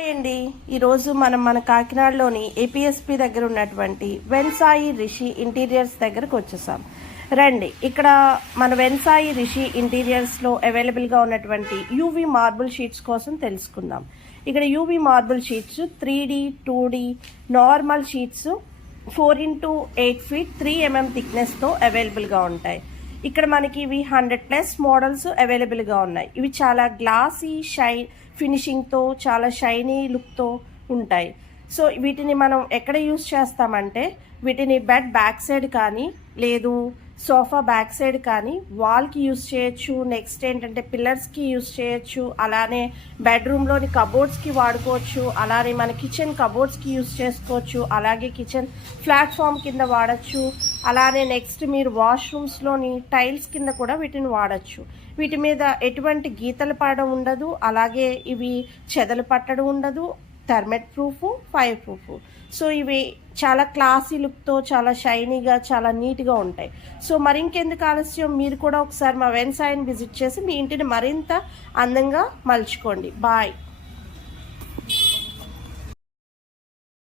Hi అండి. ఈరోజు మన కాకినాడలోని ఏపీఎస్పి దగ్గర ఉన్నటువంటి వెన్సాయి రిషి ఇంటీరియర్స్ దగ్గరకు వచ్చేసాం. రండి, ఇక్కడ మన వెన్సాయి రిషి ఇంటీరియర్స్లో అవైలబుల్గా ఉన్నటువంటి యూవీ మార్బుల్ షీట్స్ కోసం తెలుసుకుందాం. ఇక్కడ UV marble sheets 3D 2D normal sheets 4x8 feet 3 mm థిక్నెస్తో అవైలబుల్గా ఉంటాయి. ఇక్కడ మనకి ఇవి 100+ మోడల్స్ అవైలబుల్గా ఉన్నాయి. ఇవి చాలా గ్లాసీ ఫినిషింగ్తో చాలా షైనీ లుక్తో ఉంటాయి. సో వీటిని మనం ఎక్కడ యూస్ చేస్తామంటే వీటిని బెడ్ బ్యాక్ సైడ్ కానీ లేదు సోఫా బ్యాక్ సైడ్ కానీ వాల్కి యూస్ చేయొచ్చు. నెక్స్ట్ ఏంటంటే పిల్లర్స్కి యూస్ చేయొచ్చు. అలానే బెడ్రూమ్లోని కబోర్డ్స్కి వాడుకోవచ్చు. అలానే మన కిచెన్ కబోర్డ్స్కి యూస్ చేసుకోవచ్చు. అలాగే కిచెన్ ప్లాట్ఫామ్ కింద వాడచ్చు. అలానే నెక్స్ట్ మీరు వాష్రూమ్స్లోని టైల్స్ కింద కూడా వీటిని వాడచ్చు. వీటి మీద ఎటువంటి గీతలు పడడం ఉండదు. అలాగే ఇవి చెదలు పట్టడం ఉండదు. థర్మెట్ ప్రూఫ్, ఫైర్ ప్రూఫ్. సో ఇవి చాలా క్లాసీ లుక్తో చాలా షైనీగా చాలా నీట్గా ఉంటాయి. సో మరింకెందుకు ఆలస్యం, మీరు కూడా ఒకసారి మా వెన్సాయిని విజిట్ చేసి మీ ఇంటిని మరింత అందంగా మలుచుకోండి. బాయ్.